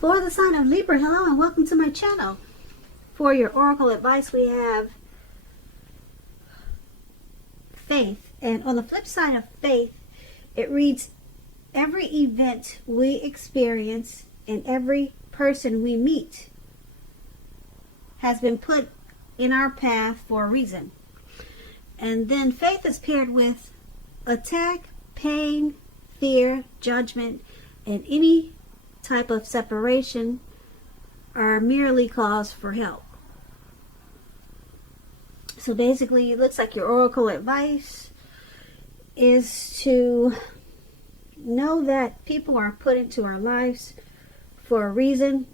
For the sign of Libra, hello and welcome to my channel. For your oracle advice, we have faith. And on the flip side of faith, it reads, every event we experience and every person we meet has been put in our path for a reason. And then faith is paired with attack, pain, fear, judgment, and any type of separation are merely cause for help. So basically, it looks like your oracle advice is to know that people are put into our lives for a reason.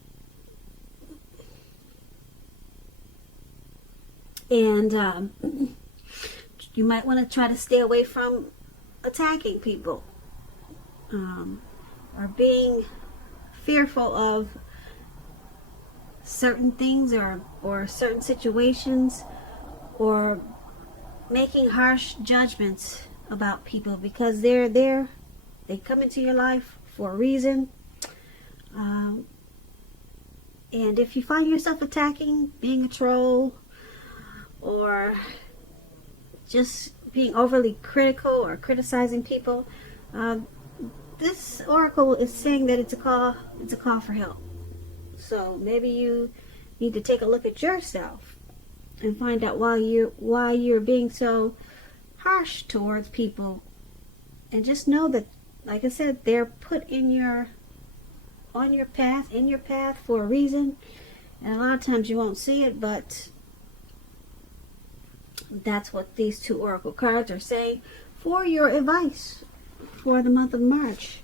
And you might want to try to stay away from attacking people or being fearful of certain things or certain situations, or making harsh judgments about people, because they're there. They come into your life for a reason. And if you find yourself attacking, being a troll, or just being overly critical or criticizing people, this oracle is saying that it's a call for help. So maybe you need to take a look at yourself and find out why you're being so harsh towards people, and just know that, like I said, they're put on your path for a reason. And a lot of times you won't see it, but that's what these two oracle cards are saying for your advice for the month of March.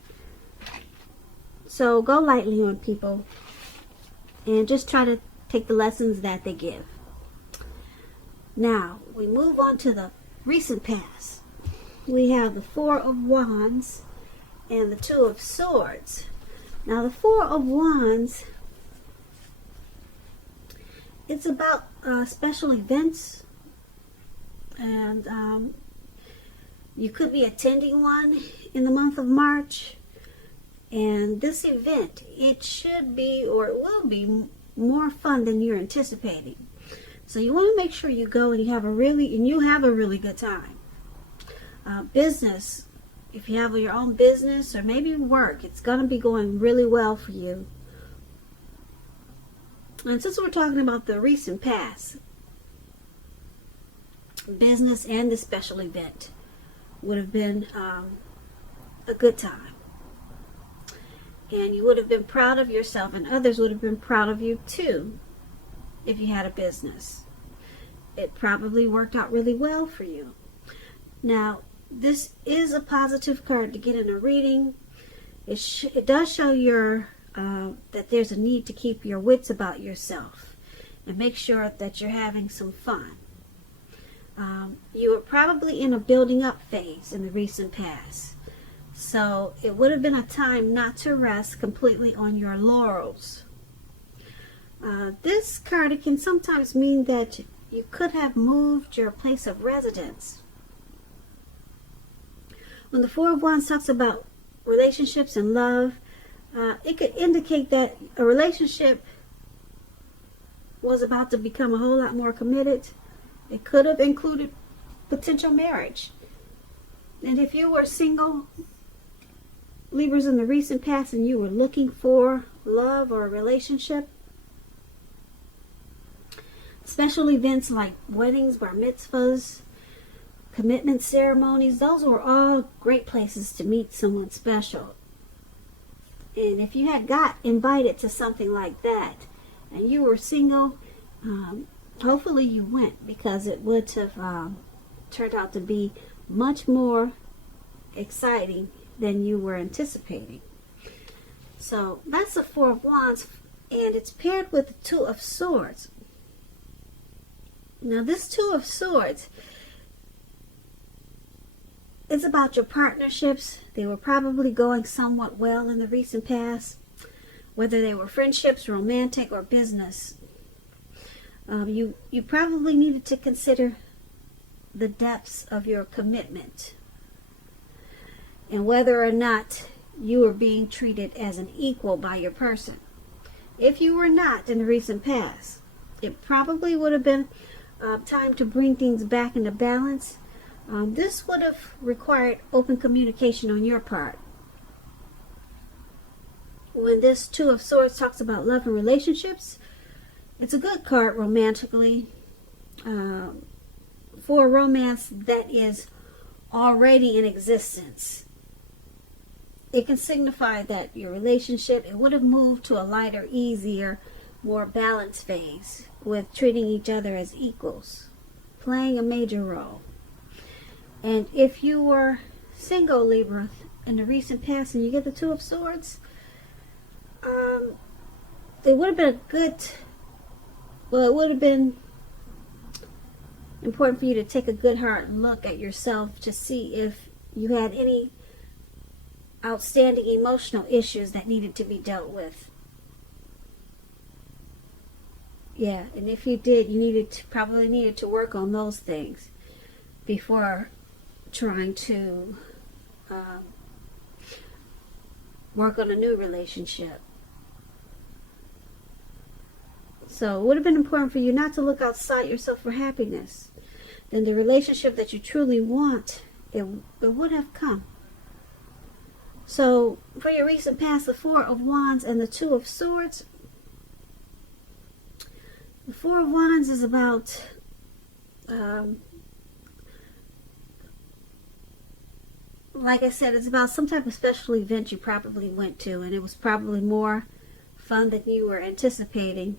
So go lightly on people and just try to take the lessons that they give. Now we move on to the recent past. We have the Four of Wands and the Two of Swords. Now the Four of Wands, it's about special events, and you could be attending one in the month of March. And this event, it should be, or it will be, more fun than you're anticipating. So you want to make sure you go and you have a really good time. Business, if you have your own business or maybe work, it's going to be going really well for you. And since we're talking about the recent past, business and the special event would have been a good time. And you would have been proud of yourself, and others would have been proud of you too if you had a business. It probably worked out really well for you. Now, this is a positive card to get in a reading. It does show that there's a need to keep your wits about yourself and make sure that you're having some fun. You were probably in a building up phase in the recent past. So it would have been a time not to rest completely on your laurels. This card, it can sometimes mean that you could have moved your place of residence. When the Four of Wands talks about relationships and love, it could indicate that a relationship was about to become a whole lot more committed. It could have included potential marriage. And if you were single, Libras, in the recent past, and you were looking for love or a relationship, special events like weddings, bar mitzvahs, commitment ceremonies, those were all great places to meet someone special. And if you had got invited to something like that and you were single, hopefully you went, because it would have turned out to be much more exciting than you were anticipating. So that's the Four of Wands, and it's paired with the Two of Swords. Now this Two of Swords is about your partnerships. They were probably going somewhat well in the recent past, whether they were friendships, romantic, or business. You probably needed to consider the depths of your commitment and whether or not you are being treated as an equal by your person. If you were not in the recent past, it probably would have been time to bring things back into balance. This would have required open communication on your part. When this Two of Swords talks about love and relationships, it's a good card romantically. For a romance that is already in existence. It can signify that your relationship, it would have moved to a lighter, easier, more balanced phase with treating each other as equals, playing a major role. And if you were single, Libra, in the recent past and you get the Two of Swords, it would have been it would have been important for you to take a good hard look at yourself to see if you had any outstanding emotional issues that needed to be dealt with. Yeah, and if you did, you probably needed to work on those things before trying to work on a new relationship. So it would have been important for you not to look outside yourself for happiness. Then the relationship that you truly want, it would have come. So for your recent past, the Four of Wands and the Two of Swords. The Four of Wands is about like I said, it's about some type of special event you probably went to, and it was probably more fun than you were anticipating.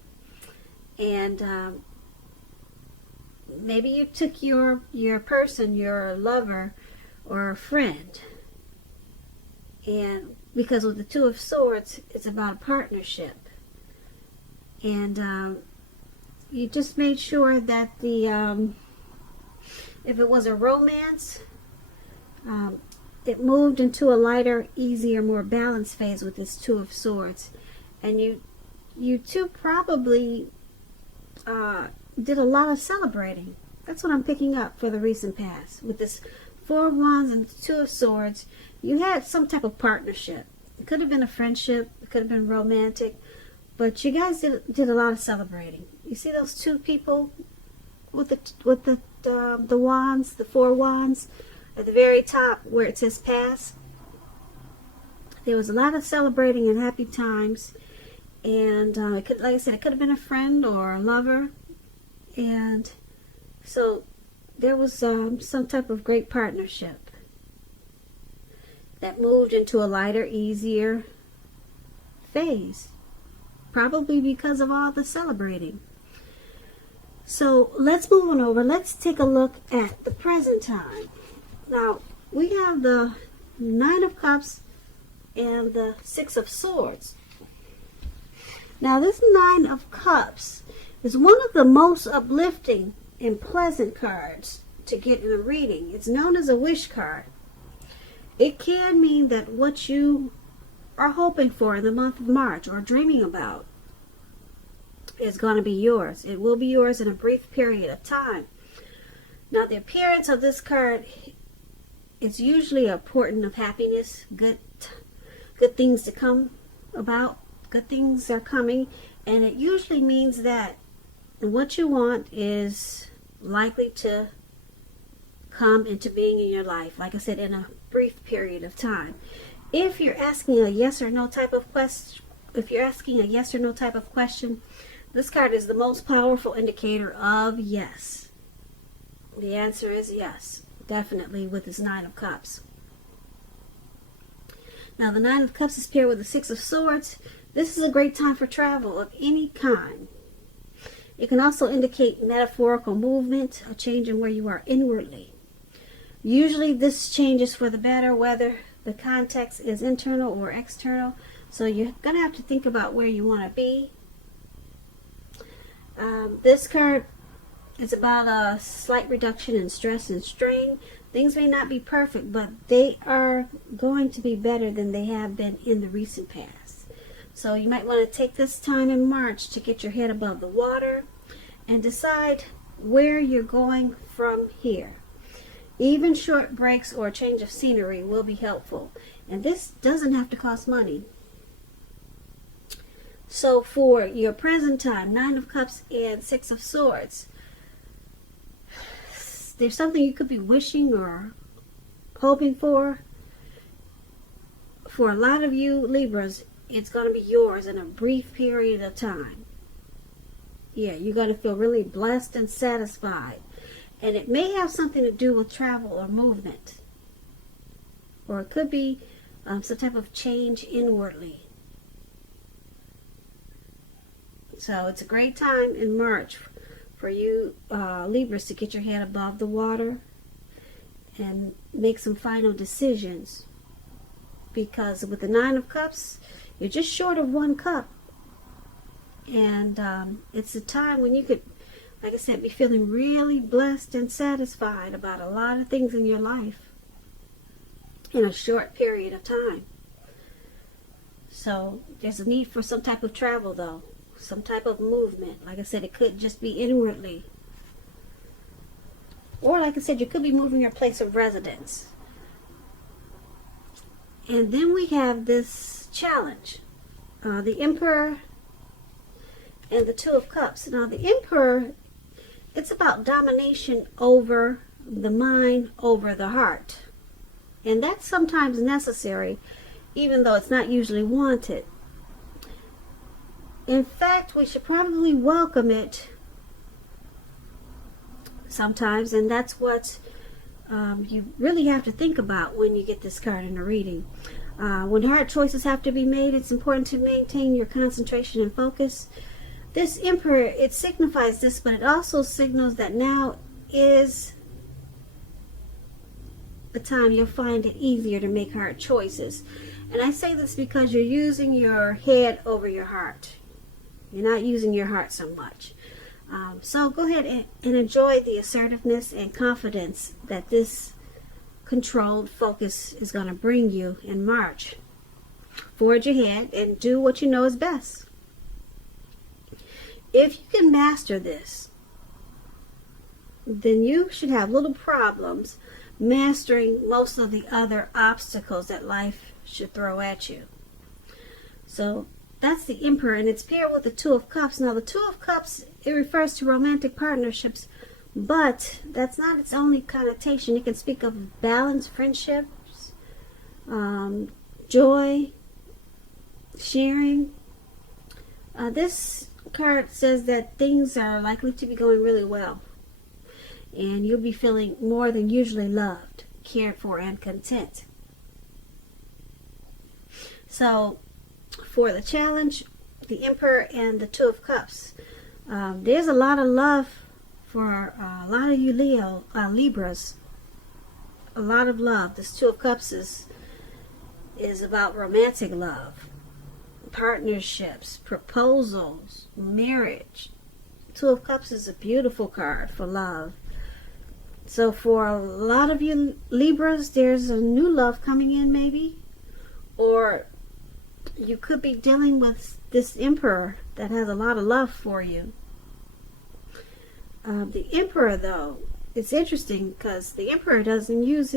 And maybe you took your person, your lover or a friend, and because with the Two of Swords, it's about a partnership, and you just made sure that the if it was a romance, it moved into a lighter, easier, more balanced phase with this Two of Swords, and you two probably did a lot of celebrating. That's what I'm picking up for the recent past. With this Four of Wands and Two of Swords, you had some type of partnership. It could have been a friendship. It could have been romantic. But you guys did a lot of celebrating. You see those two people with the wands, the Four Wands, at the very top where it says past? There was a lot of celebrating and happy times. And it could, like I said, it could have been a friend or a lover. And so there was some type of great partnership that moved into a lighter, easier phase. Probably because of all the celebrating. So let's move on over. Let's take a look at the present time. Now, we have the Nine of Cups and the Six of Swords. Now, this Nine of Cups is one of the most uplifting and pleasant cards to get in a reading. It's known as a wish card. It can mean that what you are hoping for in the month of March or dreaming about is going to be yours. It will be yours in a brief period of time. Now, the appearance of this card is usually a portent of happiness, good things to come about. Good things are coming, and it usually means that what you want is likely to come into being in your life, like I said, in a brief period of time. If you're asking a yes or no type of question, this card is the most powerful indicator of yes. The answer is yes, definitely, with this Nine of Cups. Now, the Nine of Cups is paired with the Six of Swords. This is a great time for travel of any kind. It can also indicate metaphorical movement, a change in where you are inwardly. Usually this changes for the better, whether the context is internal or external. So you're going to have to think about where you want to be. This card is about a slight reduction in stress and strain. Things may not be perfect, but they are going to be better than they have been in the recent past. So you might want to take this time in March to get your head above the water and decide where you're going from here. Even short breaks or a change of scenery will be helpful. And this doesn't have to cost money. So for your present time, Nine of Cups and Six of Swords, there's something you could be wishing or hoping for. For a lot of you Libras, it's going to be yours in a brief period of time. Yeah, you're going to feel really blessed and satisfied. And it may have something to do with travel or movement. Or it could be some type of change inwardly. So it's a great time in March for you Libras to get your head above the water and make some final decisions. Because with the Nine of Cups, you're just short of one cup. And it's a time when you could, like I said, be feeling really blessed and satisfied about a lot of things in your life in a short period of time. So there's a need for some type of travel, though. Some type of movement. Like I said, it could just be inwardly. Or like I said, you could be moving your place of residence. And then we have this challenge. The Emperor and the Two of Cups. Now the Emperor, it's about domination over the mind, over the heart. And that's sometimes necessary, even though it's not usually wanted. In fact, we should probably welcome it sometimes, and that's what you really have to think about when you get this card in a reading. When hard choices have to be made, it's important to maintain your concentration and focus. This Emperor, it signifies this, but it also signals that now is the time you'll find it easier to make hard choices. And I say this because you're using your head over your heart. You're not using your heart so much. So go ahead and enjoy the assertiveness and confidence that this controlled focus is going to bring you in March. Forge ahead and do what you know is best. If you can master this, then you should have little problems mastering most of the other obstacles that life should throw at you. So that's the Emperor, and it's paired with the Two of Cups. Now the Two of Cups, it refers to romantic partnerships, but that's not its only connotation. It can speak of balanced friendships, joy, sharing. This card says that things are likely to be going really well, and you'll be feeling more than usually loved, cared for, and content. So for the challenge, the Emperor and the Two of Cups, there's a lot of love for a lot of you Libras. A lot of love. This Two of Cups is about romantic love, partnerships, proposals, marriage. Two of Cups is a beautiful card for love. So for a lot of you Libras, there's a new love coming in maybe. Or you could be dealing with this Emperor that has a lot of love for you. The Emperor, though, it's interesting because the Emperor does not use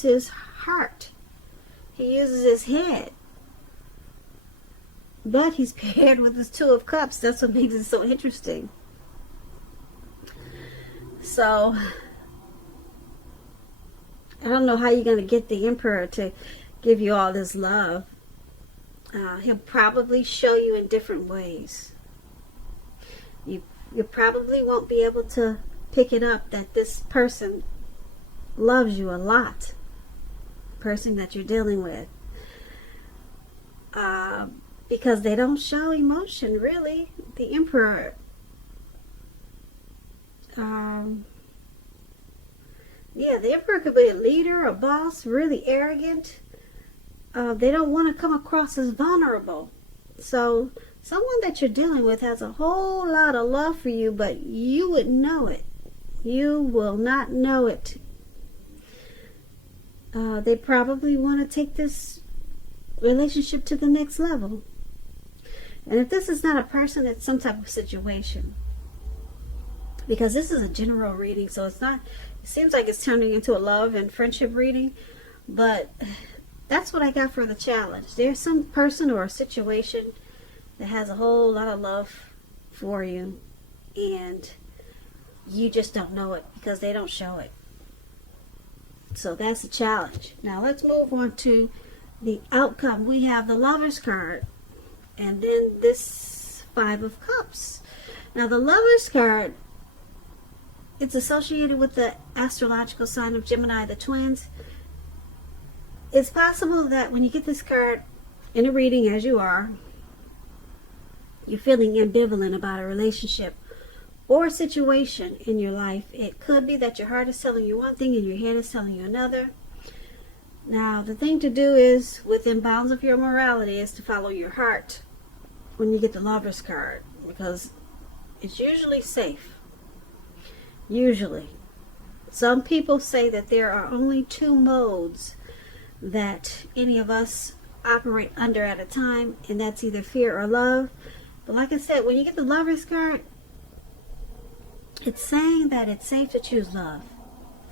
his heart. He uses his head. But he's paired with this Two of Cups. That's what makes it so interesting. So I don't know how you're going to get the Emperor to give you all this love. He'll probably show you in different ways. You probably won't be able to pick it up that this person loves you a lot. The person that you're dealing with. Because they don't show emotion, really. The Emperor. Yeah, the Emperor could be a leader, a boss, really arrogant. They don't want to come across as vulnerable. So someone that you're dealing with has a whole lot of love for you, but you wouldn't know it. You will not know it. They probably want to take this relationship to the next level. And if this is not a person, it's some type of situation. Because this is a general reading, so it's not, it seems like it's turning into a love and friendship reading, but that's what I got for the challenge. There's some person or a situation that has a whole lot of love for you, and you just don't know it because they don't show it. So that's the challenge. Now let's move on to the outcome. We have the Lover's card, and then this Five of Cups. Now the Lover's card, it's associated with the astrological sign of Gemini, the twins. It's possible that when you get this card in a reading, as you are, you're feeling ambivalent about a relationship or a situation in your life. It could be that your heart is telling you one thing and your head is telling you another. Now, the thing to do is, within bounds of your morality, is to follow your heart when you get the Lover's card, because it's usually safe. Usually. Some people say that there are only two modes that any of us operate under at a time, and that's either fear or love. But like I said, when you get the Lover's card, it's saying that it's safe to choose love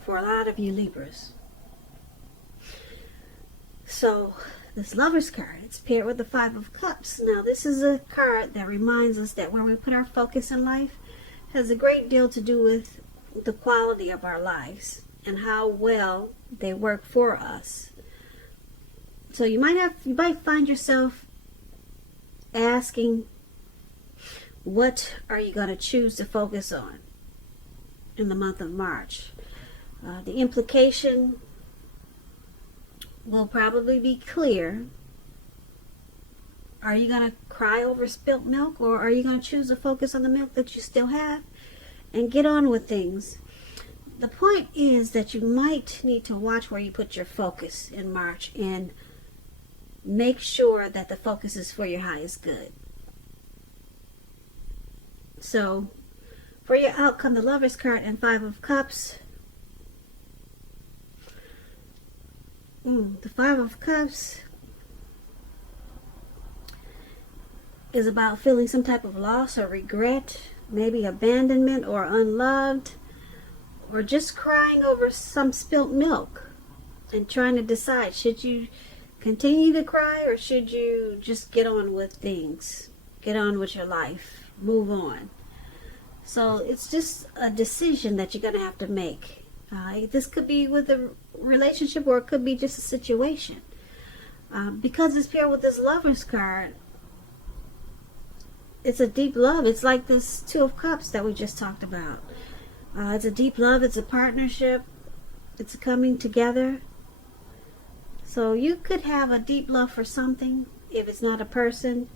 for a lot of you Libras. So this Lover's card, it's paired with the Five of Cups. Now this is a card that reminds us that where we put our focus in life has a great deal to do with the quality of our lives and how well they work for us. So you might find yourself asking, what are you going to choose to focus on in the month of March? The implication will probably be clear. Are you going to cry over spilt milk, or are you going to choose to focus on the milk that you still have and get on with things? The point is that you might need to watch where you put your focus in March and make sure that the focus is for your highest good. So, for your outcome, the Lover's card and Five of Cups. The Five of Cups is about feeling some type of loss or regret, maybe abandonment or unloved, or just crying over some spilt milk and trying to decide, should you continue to cry or should you just get on with things, get on with your life, move on. So it's just a decision that you're going to have to make. This could be with a relationship, or it could be just a situation. Because it's paired with this Lover's card, it's a deep love. It's like this Two of Cups that we just talked about. It's a deep love. It's a partnership. It's a coming together. So you could have a deep love for something if it's not a person.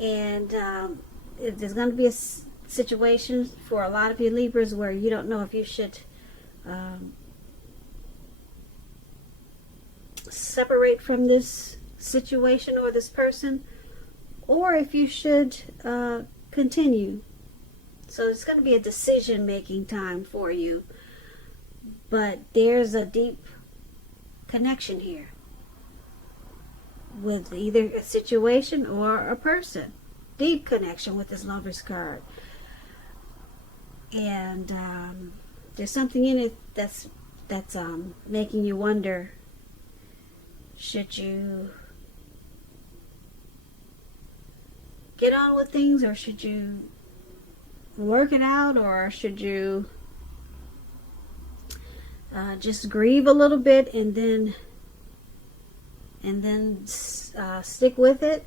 And if there's going to be a situation for a lot of you Libras where you don't know if you should separate from this situation or this person, or if you should continue. So it's going to be a decision making time for you, but there's a deep connection here with either a situation or a person. Deep connection with this Lover's card. And there's something in it that's making you wonder, should you get on with things, or should you work it out, or should you just grieve a little bit and then stick with it.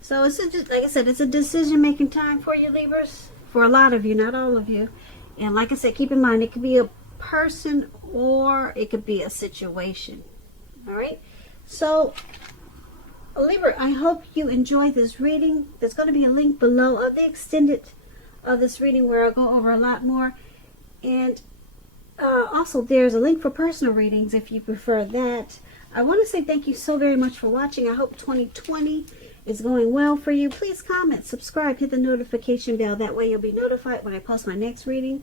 So it's like I said, it's a decision making time for you Libras, for a lot of you, not all of you. And like I said, keep in mind, it could be a person or it could be a situation. All right. So Libra, I hope you enjoyed this reading. There's going to be a link below of the extended of this reading where I'll go over a lot more. And also there's a link for personal readings if you prefer that. I want to say thank you so very much for watching. I hope 2020 is going well for you. Please comment, subscribe, hit the notification bell. That way you'll be notified when I post my next reading.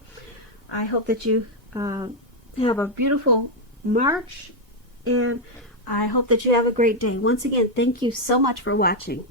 I hope that you have a beautiful March, and I hope that you have a great day. Once again, thank you so much for watching.